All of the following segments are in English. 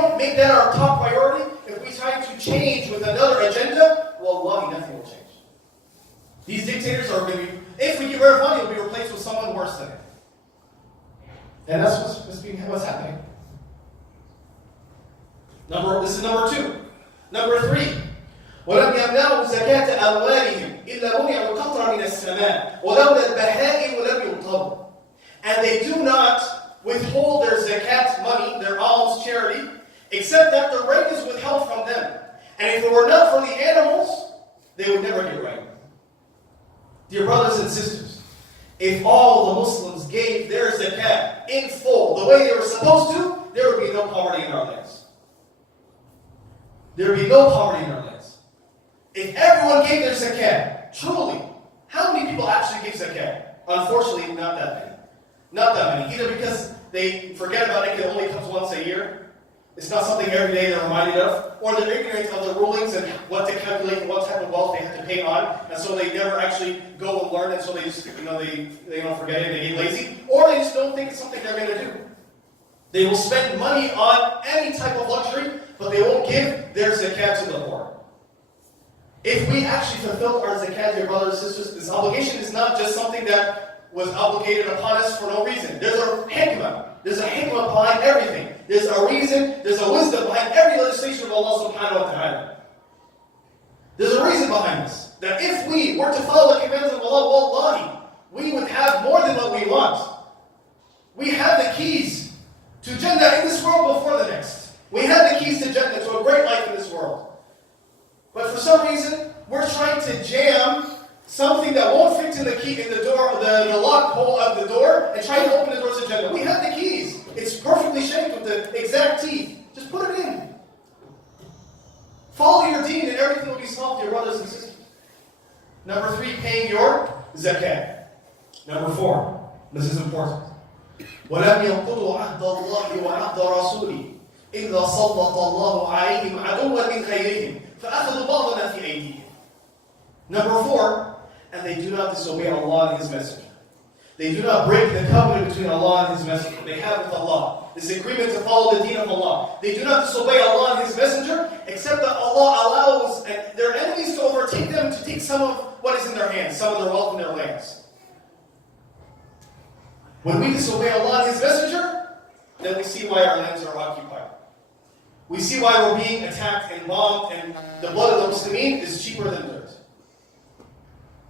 don't make that our top priority, if we try to change with another agenda, wallahi, nothing will change. These dictators are going to be, if we get rid of money, it will be replaced with someone worse than it. And that's what's happening. This is number 2. Number 3. ولم يمنعوا زكاة أموالهم إلا منعوا القطر من السماء ولولا البهائم لم يمطروا. And they do not withhold their zakat money, their alms charity, except that the rain is withheld from them. And if it were not for the animals, they would never get rain. Dear brothers and sisters, if all the Muslims gave their zakat in full, the way they were supposed to, there would be no poverty in our lands. There would be no poverty in our lands. If everyone gave their zakat, truly, how many people actually give zakat? Unfortunately, not that many. Not that many. Either because they forget about it, it only comes once a year. It's not something every day they're reminded of. Or they're ignorant of the rulings and what to calculate and what type of wealth they have to pay on. And so they never actually go and learn, and so they just, they don't forget it, they get lazy. Or they just don't think it's something they're going to do. They will spend money on any type of luxury, but they won't give their zakat to the poor. If we actually fulfill our zakat, dear brothers and sisters, this obligation is not just something that was obligated upon us for no reason. There's a hikmah. There's a hikmah behind everything. There's a reason, there's a wisdom behind every legislation of Allah subhanahu wa ta'ala. There's a reason behind this. That if we were to follow the commands of Allah, wallahi, we would have more than what we want. We have the keys to Jannah in this world before the next. We have the keys to Jannah, to a great life in this world. But for some reason, we're trying to jam something that won't fit in the key in the door, the lock hole of the door, and try to open the doors to Jannah. We have the keys. It's perfectly shaped with the exact teeth. Just put it in. Follow your deen and everything will be solved, dear brothers and sisters. Number 3, paying your zakat. Number 4, this is important. وَلَمْ يَنْقُضُوا عَهْدَ اللَّهِ وَعَهْدَ رَسُولِهِ إِذَا صَلَّطَ اللَّهُ عَلَيْهِمْ عَدُوًّا مِنْ غَيْرِهِمْ فَأَخَذُوا بَعْضَ مَا فِي أَيْدِيهِمْ. Number 4, and they do not disobey Allah and His Messenger. They do not break the covenant between Allah and His Messenger. They have with Allah this agreement to follow the deen of Allah. They do not disobey Allah and His Messenger, except that Allah allows their enemies to overtake them, to take some of what is in their hands, some of their wealth in their lands. When we disobey Allah and His Messenger, then we see why our lands are occupied. We see why we're being attacked and bombed, and the blood of the Muslimin is cheaper than dirt.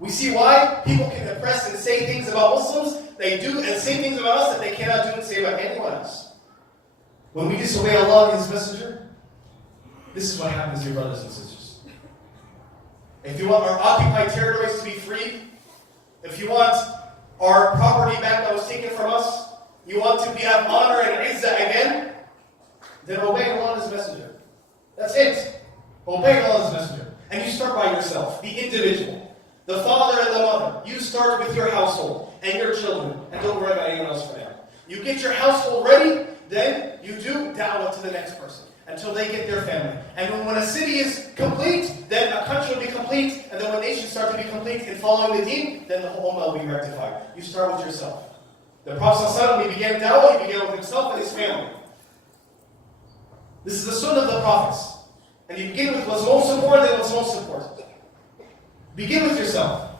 We see why people can oppress and say things about Muslims, they do and say things about us that they cannot do and say about anyone else. When we disobey Allah and His Messenger, this is what happens, dear brothers and sisters. If you want our occupied territories to be free, if you want our property back that was taken from us, you want to have honor and izzah again, then obey Allah and His Messenger. That's it. Obey Allah and His Messenger. And you start by yourself, the individual. The father and the mother. You start with your household and your children, and don't worry about anyone else for now. You get your household ready, then you do da'wah to the next person until they get their family. And when a city is complete, then a country will be complete, and then when nations start to be complete in following the deen, then the whole ummah will be rectified. You start with yourself. The Prophet ﷺ, when he began da'wah, he began with himself and his family. This is the sunnah of the prophets. And you begin with what's most important and what's most important. Begin with yourself.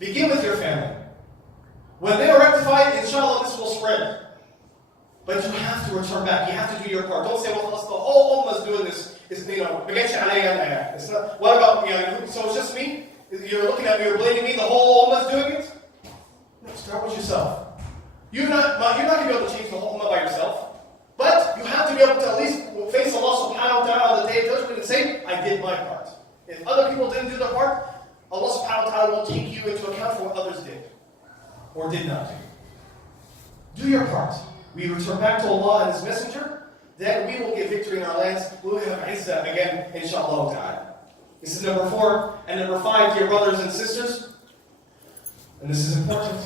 Begin with your family. When they are rectified, inshallah, this will spread. But you have to return back. You have to do your part. Don't say, well, the whole ummah is doing this. It's not, what about, so it's just me? You're looking at me, you're blaming me, the whole ummah is doing it? No, start with yourself. You're not going to be able to change the whole ummah by yourself. But you have to be able to at least face Allah subhanahu wa ta'ala on the day of judgment and say, I did my part. If other people didn't do their part, Allah subhanahu wa ta'ala won't take you into account for what others did or did not do. Do your part. We return back to Allah and His Messenger, then we will get victory in our lands. We will have izzah again, inshallah ta'ala. This is number 4. And number 5, dear brothers and sisters, and this is important.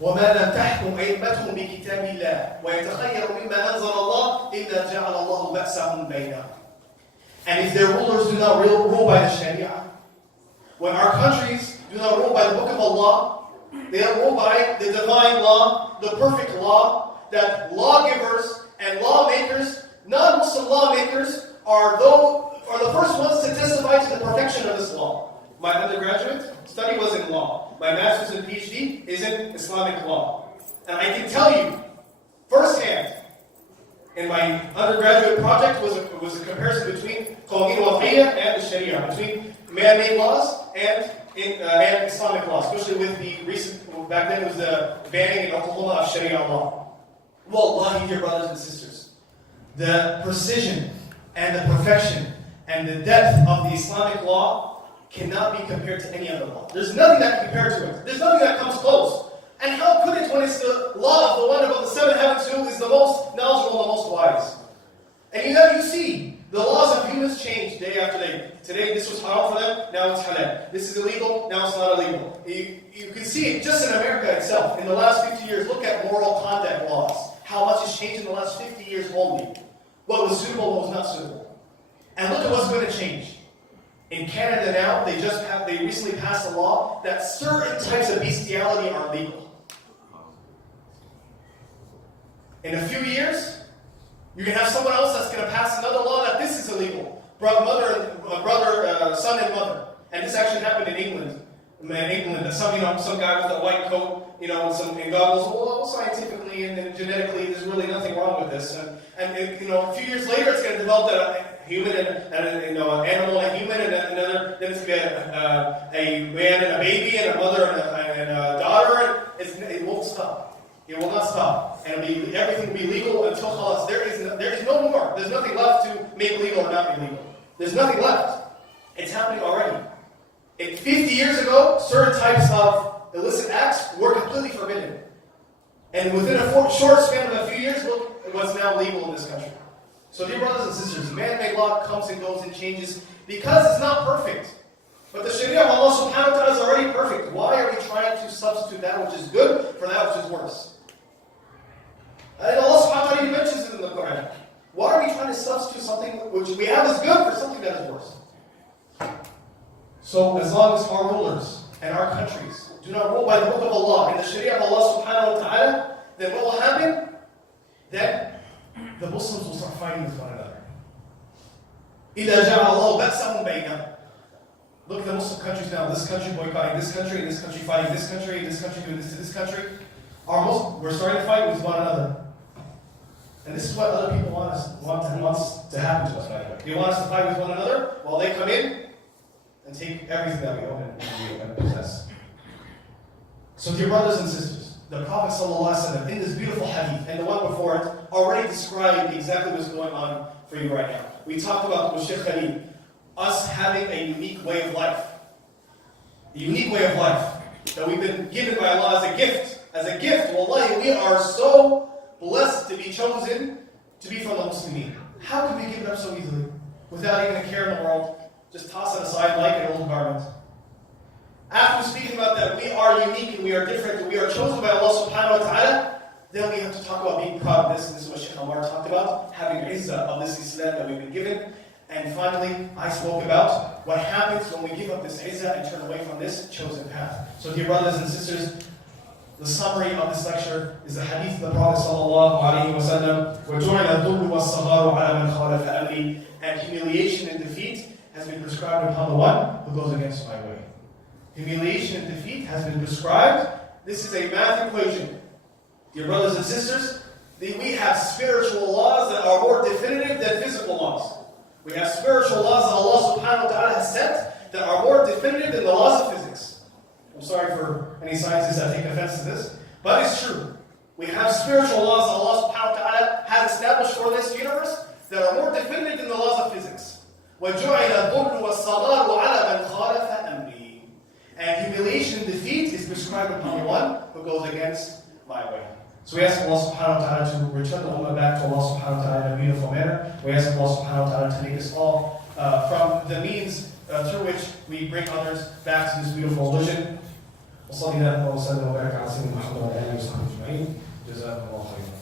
وَمَا لَمْ تَحْكُمْ أَئِمَّتُهُمْ بِكِتَابِ اللَّهِ وَيَتَخَيَّرُ مِمَّا أَنزَلَ اللَّهُ إِلَّا جَعَلَ اللَّهُ بَأْسَهُمْ بَيْنَهُمْ. And if their rulers do not rule by the Sharia, when our countries do not rule by the book of Allah, they don't rule by the divine law, the perfect law, that lawgivers and lawmakers Non-Muslim lawmakers are the first ones to testify to the perfection of this law. My undergraduate study was in law. My master's and PhD is in Islamic law. And I can tell you, firsthand, in my undergraduate project was a comparison between Qawaneen al-Waqiyya and the Sharia, between man-made laws and Islamic law, especially with the recent, back then it was the banning in Oklahoma of Sharia law. Wallahi, dear brothers and sisters, the precision and the perfection and the depth of the Islamic law cannot be compared to any other law. There's nothing that can compare to it. There's nothing that comes close. And how could it when it's the law of the one above the seven heavens who is the most knowledgeable and the most wise? And you see, the laws of humans change day after day. Today this was haram for them, now it's halal. This is illegal, now it's not illegal. You can see it just in America itself. In the last 50 years, look at moral conduct laws. How much has changed in the last 50 years only. What was suitable, what was not suitable. And look at what's going to change. In Canada now, they recently passed a law that certain types of bestiality are legal. In a few years, you're going to have someone else that's going to pass another law that this is illegal. Son and mother. And this actually happened in England. Some guy with a white coat, and goggles. Well, scientifically and genetically, there's really nothing wrong with this. And a few years later, it's going to develop that a human and an animal and a human, and another. Then it's going to be a man and a baby, and a mother and a daughter. It won't stop. It will not stop. And everything will be legal until khalas. There is no more. There's nothing left to make legal or not be legal. There's nothing left. It's happening already. 50 years ago, certain types of illicit acts were completely forbidden. And within a short span of a few years, look at what's now legal in this country. So dear brothers and sisters, man-made law comes and goes and changes because it's not perfect. But the Sharia of Allah subhanahu wa ta'ala is already perfect. Why are we trying to substitute that which is good for that which is worse? And Allah subhanahu wa ta'ala mentions it in the Quran. Why are we trying to substitute something which we have as good for something that is worse? So as long as our rulers and our countries do not rule by the book of Allah and the Sharia of Allah subhanahu wa ta'ala, then what will happen? Then the Muslims will start fighting with one another. إِذَا جَعَلَ اللَّهُ بَأْسَهُمْ بَيْنَهُمْ. Look at the Muslim countries now. This country boycotting this country, and this country fighting this country, and this country doing this to this country. We're starting to fight with one another. And this is what other people want to happen to us, by the way. They want us to fight with one another while they come in and take everything that we own and possess. So dear brothers and sisters, the Prophet ﷺ in this beautiful hadith and the one before it already described exactly what's going on for you right now. We talked about with Sheikh Khalid, us having a unique way of life. A unique way of life that we've been given by Allah as a gift. As a gift, wallahi, we are so blessed to be chosen to be from the Muslimin. How could we give it up so easily? Without even a care in the world. Just toss it aside like an old garment. After speaking about that, we are unique and we are different and we are chosen by Allah subhanahu wa ta'ala, then we have to talk about being proud of this. And this is what Sheikh Omar talked about, having izzah of this Islam that we've been given. And finally, I spoke about what happens when we give up this izzah and turn away from this chosen path. So dear brothers and sisters, the summary of this lecture is the hadith of the Prophet sallallahu alaihi wasallam, وَجُعِلَ الذُّلُّ وَالصَّغَارُ عَلَى مَنْ خَالَفَ أَمْرِي. And humiliation and defeat has been prescribed upon the one who goes against my way. Humiliation and defeat has been prescribed. This is a math equation. Dear brothers and sisters, we have spiritual laws that are more definitive than physical laws. We have spiritual laws that Allah subhanahu wa ta'ala has set that are more definitive than the laws of physics. I'm sorry for any scientists that take offense to this, but it's true. We have spiritual laws that Allah subhanahu wa ta'ala has established for this universe that are more definitive than the laws of physics. وَجُعِلَ الظُّلُّ وَالصَّغَارُ عَلَى مَنْ خَالَفَ أَمْرِي. And humiliation and defeat is prescribed upon the one who goes against my way. So we ask Allah subhanahu wa ta'ala to return the ummah back to Allah subhanahu wa ta'ala in a beautiful manner. We ask Allah subhanahu wa ta'ala to make us all from the means through which we bring others back to this beautiful religion. وصلى الله وسلم وبارك على سيدنا محمد وعلى اله وصحبه اجمعين. جزاكم الله خيرا.